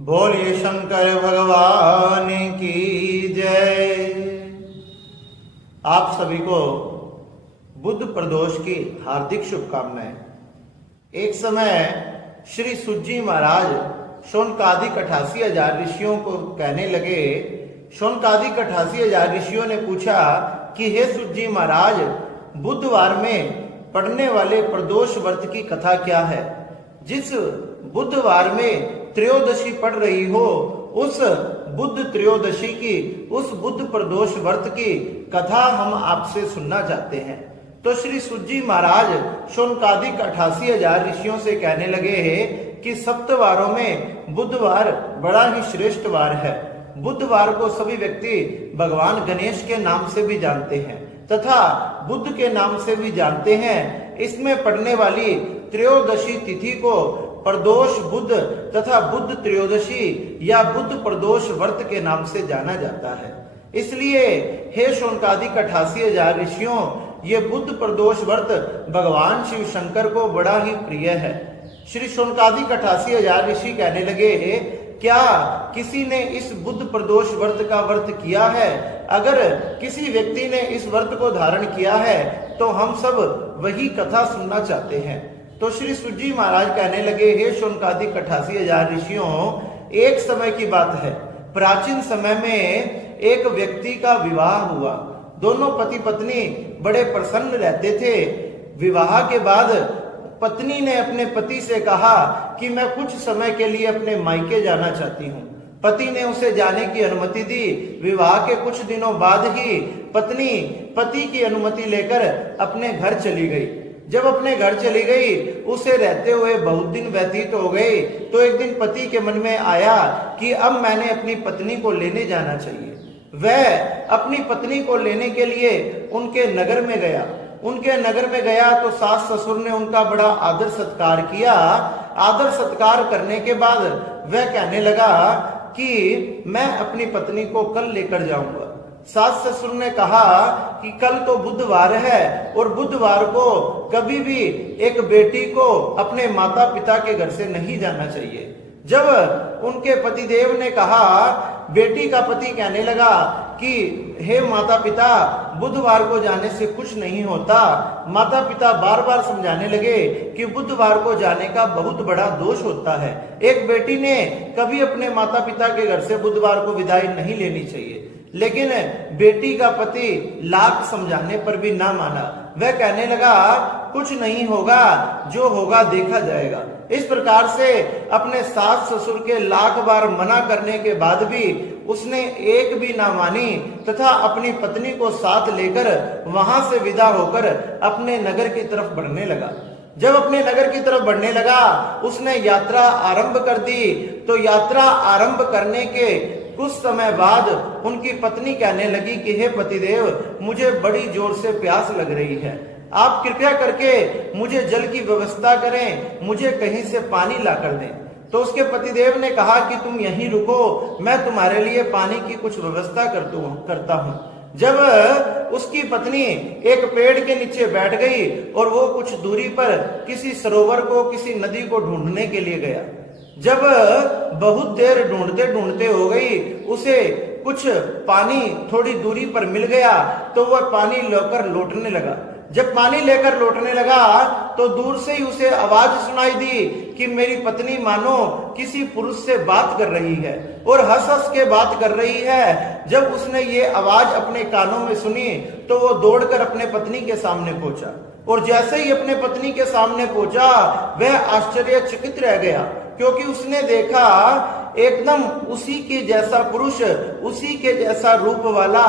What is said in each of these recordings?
बोलिए शंकर भगवान की जय। आप सभी को बुद्ध प्रदोष की हार्दिक शुभकामनाएं। एक समय श्री सुज्जी महाराज शौनकादिक 88,000 ऋषियों को कहने लगे। शौनकादिक 88,000 ऋषियों ने पूछा कि हे सुज्जी महाराज, बुधवार में पढ़ने वाले प्रदोष व्रत की कथा क्या है? जिस बुधवार में त्रयोदशी पढ़ रही हो, उस बुद्ध त्रयोदशी की, उस बुद्ध प्रदोष व्रत की कथा हम आपसे सुनना चाहते हैं। तो श्री सुज्जी महाराज शौनकादिक 88,000 ऋषियों से कहने लगे कि सप्तवारों में बुधवार बड़ा ही श्रेष्ठ वार है। बुधवार को सभी व्यक्ति भगवान गणेश के नाम से भी जानते हैं तथा बुद्ध के नाम से भी जानते हैं। इसमें पड़ने वाली त्रयोदशी तिथि को प्रदोष बुद्ध तथा बुद्ध त्रयोदशी या बुद्ध प्रदोष व्रत के नाम से जाना जाता है। इसलिए हे शौनकादिक 88,000 ऋषियों, ये बुद्ध प्रदोष व्रत भगवान शिव शंकर को बड़ा ही प्रिय है। श्री शौनकादिक 88,000 ऋषि कहने लगे, क्या किसी ने इस बुद्ध प्रदोष व्रत का व्रत किया है? अगर किसी व्यक्ति ने इस व्रत को धारण किया है तो हम सब वही कथा सुनना चाहते हैं। तो श्री सुज्जी महाराज कहने लगे, हे शौनकादिक 88,000 ऋषियों, एक समय की बात है। प्राचीन समय में एक व्यक्ति का विवाह हुआ। दोनों पति पत्नी बड़े प्रसन्न रहते थे। विवाह के बाद पत्नी ने अपने पति से कहा कि मैं कुछ समय के लिए अपने मायके जाना चाहती हूँ। पति ने उसे जाने की अनुमति दी। विवाह के कुछ दिनों बाद ही पत्नी पति की अनुमति लेकर अपने घर चली गई। जब अपने घर चली गई, उसे रहते हुए बहुत दिन व्यतीत हो गए। तो एक दिन पति के मन में आया कि अब मैंने अपनी पत्नी को लेने जाना चाहिए। वह अपनी पत्नी को लेने के लिए उनके नगर में गया। उनके नगर में गया तो सास ससुर ने उनका बड़ा आदर सत्कार किया। आदर सत्कार करने के बाद वह कहने लगा कि मैं अपनी पत्नी को कल लेकर जाऊंगा। सास ससुर ने कहा कि कल तो बुधवार है और बुधवार को कभी भी एक बेटी को अपने माता पिता के घर से नहीं जाना चाहिए। जब उनके पतिदेव ने कहा, बेटी का पति कहने लगा कि हे माता पिता, बुधवार को जाने से कुछ नहीं होता। माता पिता बार बार समझाने लगे कि बुधवार को जाने का बहुत बड़ा दोष होता है। एक बेटी ने कभी अपने माता पिता के घर से बुधवार को विदाई नहीं लेनी चाहिए। लेकिन बेटी का पति लाख समझाने पर भी ना माना। वह कहने लगा, कुछ नहीं होगा, जो होगा देखा जाएगा। इस प्रकार से अपने सास ससुर के लाख बार मना करने के बाद भी उसने एक भी ना मानी तथा अपनी पत्नी को साथ लेकर वहां से विदा होकर अपने नगर की तरफ बढ़ने लगा। जब अपने नगर की तरफ बढ़ने लगा, उसने यात्रा आरंभ कर दी। तो यात्रा आरंभ करने के कुछ समय बाद उनकी पत्नी कहने लगी कि हे पतिदेव, मुझे बड़ी जोर से प्यास लग रही है। आप कृपया करके मुझे जल की व्यवस्था करें, मुझे कहीं से पानी ला कर दें। तो उसके पतिदेव ने कहा कि तुम यहीं रुको, मैं तुम्हारे लिए पानी की कुछ व्यवस्था करता हूँ। जब उसकी पत्नी एक पेड़ के नीचे बैठ गई और वो कुछ दूरी पर किसी सरोवर को, किसी नदी को ढूंढने के लिए गया। जब बहुत देर ढूंढते ढूंढते हो गई, उसे कुछ पानी थोड़ी दूरी पर मिल गया तो वह पानी लेकर लौटने लगा। जब पानी लेकर लौटने लगा तो दूर से ही उसे आवाज सुनाई दी कि मेरी पत्नी मानो किसी पुरुष से बात कर रही है और हंस हंस के बात कर रही है। जब उसने ये आवाज अपने कानों में सुनी तो वो दौड़कर अपने पत्नी के सामने पहुंचा और जैसे ही अपने पत्नी के सामने पहुंचा, वह आश्चर्यचकित रह गया, क्योंकि उसने देखा एकदम उसी के जैसा पुरुष, उसी के जैसा रूप वाला,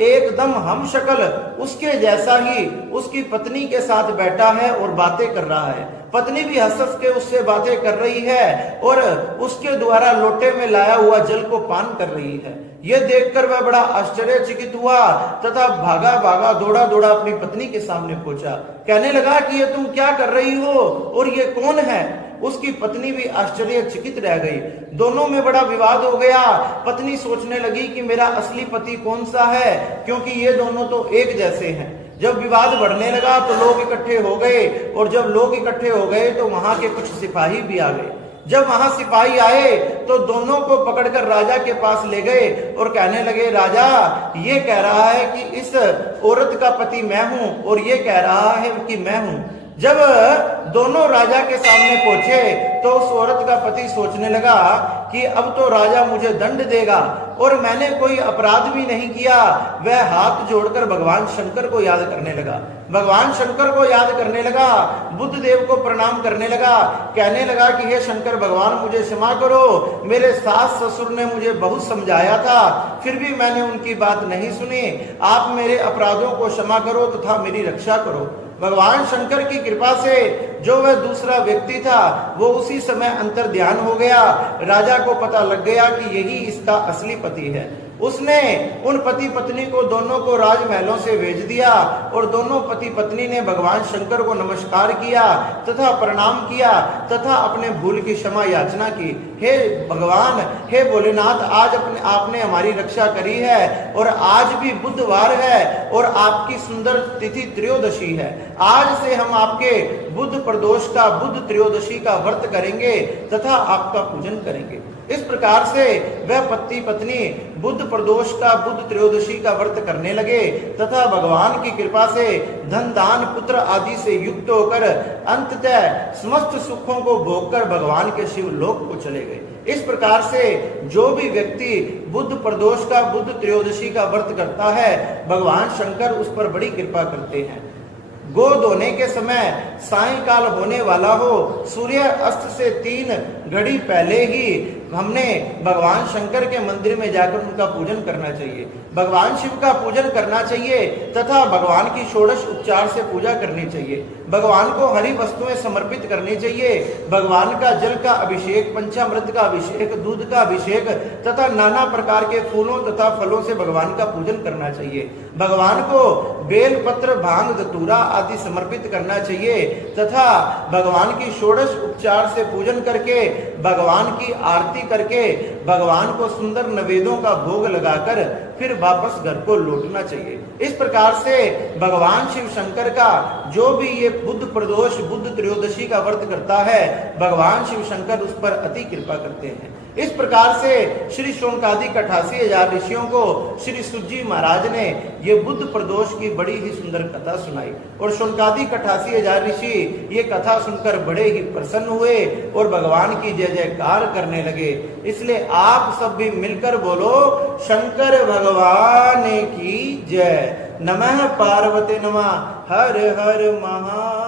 एकदम हम शक्ल उसके जैसा ही उसकी पत्नी के साथ बैठा है और बातें कर रहा है। पत्नी भी हंस हंस के उससे बातें कर रही है और उसके द्वारा लोटे में लाया हुआ जल को पान कर रही है। यह देखकर वह बड़ा आश्चर्यचकित हुआ तथा भागा भागा दौड़ा दौड़ा अपनी पत्नी के सामने पहुंचा। कहने लगा कि ये तुम क्या कर रही हो और ये कौन है? उसकी पत्नी भी आश्चर्यचकित रह गई। दोनों में बड़ा विवाद हो गया। पत्नी सोचने लगी कि मेरा असली पति कौन सा है, क्योंकि ये दोनों तो एक जैसे हैं। जब विवाद बढ़ने लगा तो लोग इकट्ठे हो गए और जब लोग इकट्ठे हो गए तो वहां के कुछ सिपाही भी आ गए। जब वहां सिपाही आए तो दोनों को पकड़कर राजा के पास ले गए और कहने लगे, राजा ये कह रहा है कि इस औरत का पति मैं हूं और ये कह रहा है कि मैं हूं। जब दोनों राजा के सामने पहुंचे तो उस औरत का पति सोचने लगा कि अब तो राजा मुझे दंड देगा और मैंने कोई अपराध भी नहीं किया। वह हाथ जोड़कर भगवान शंकर को याद करने लगा, भगवान शंकर को याद करने लगा, बुद्ध देव को प्रणाम करने लगा, कहने लगा कि हे शंकर भगवान मुझे क्षमा करो, मेरे सास ससुर ने मुझे बहुत समझाया था फिर भी मैंने उनकी बात नहीं सुनी, आप मेरे अपराधों को क्षमा करो तथा मेरी रक्षा करो। भगवान शंकर की कृपा से जो वह दूसरा व्यक्ति था वो उसी समय अंतर ध्यान हो गया। राजा को पता लग गया कि यही इसका असली पति है। उसने उन पति पत्नी को दोनों को राजमहलों से भेज दिया और दोनों पति पत्नी ने भगवान शंकर को नमस्कार किया तथा प्रणाम किया तथा अपने भूल की क्षमा याचना की। हे भगवान, हे भोलेनाथ, आज आपने हमारी रक्षा करी है और आज भी बुधवार है और आपकी सुंदर तिथि त्रयोदशी है। आज से हम आपके बुध प्रदोष का, बुध त्रयोदशी का व्रत करेंगे तथा आपका पूजन करेंगे। इस प्रकार से वह पति पत्नी बुध प्रदोष का, बुध त्रयोदशी का व्रत करने लगे तथा भगवान की कृपा से धन दान पुत्र आदि से युक्त होकर अंततः समस्त सुखों को भोगकर भगवान के शिव लोक को चले गए। इस प्रकार से जो भी व्यक्ति बुध प्रदोष का, बुध त्रयोदशी का व्रत करता है भगवान शंकर उस पर बड़ी कृपा करते हैं। गो धोने के समय सायंकाल होने वाला हो, सूर्य अस्त से 3 घड़ी पहले ही हमने भगवान शंकर के मंदिर में जाकर उनका पूजन करना चाहिए, भगवान शिव का पूजन करना चाहिए तथा भगवान की षोडश उपचार से पूजा करनी चाहिए। भगवान को हरी वस्तुएं समर्पित करनी चाहिए, भगवान का जल का अभिषेक, पंचामृत का अभिषेक, दूध का अभिषेक तथा नाना प्रकार के फूलों तथा फलों से भगवान का पूजन करना चाहिए। भगवान को बेल पत्र, भांग, धतूरा आदि समर्पित करना चाहिए तथा भगवान की षोडश उपचार से पूजन करके, भगवान की आरती करके, भगवान को सुंदर नवेदों का भोग लगाकर फिर वापस घर को लौटना चाहिए। इस प्रकार से भगवान शिव शंकर का जो भी ये बुध प्रदोष, बुध त्रयोदशी का व्रत करता है भगवान शिव शंकर उस पर अति कृपा करते हैं। इस प्रकार से श्री शौनकादिक 88,000 ऋषियों को श्री सुज्जी महाराज ने ये बुध प्रदोष की बड़ी ही सुंदर कथा सुनाई और शौनकादिक 88,000 ऋषि ये कथा सुनकर बड़े ही प्रसन्न हुए और भगवान की जय जयकार करने लगे। इसलिए आप सब भी मिलकर बोलो, शंकर भगवान की जय। नमः पार्वती नमः, हर हर महा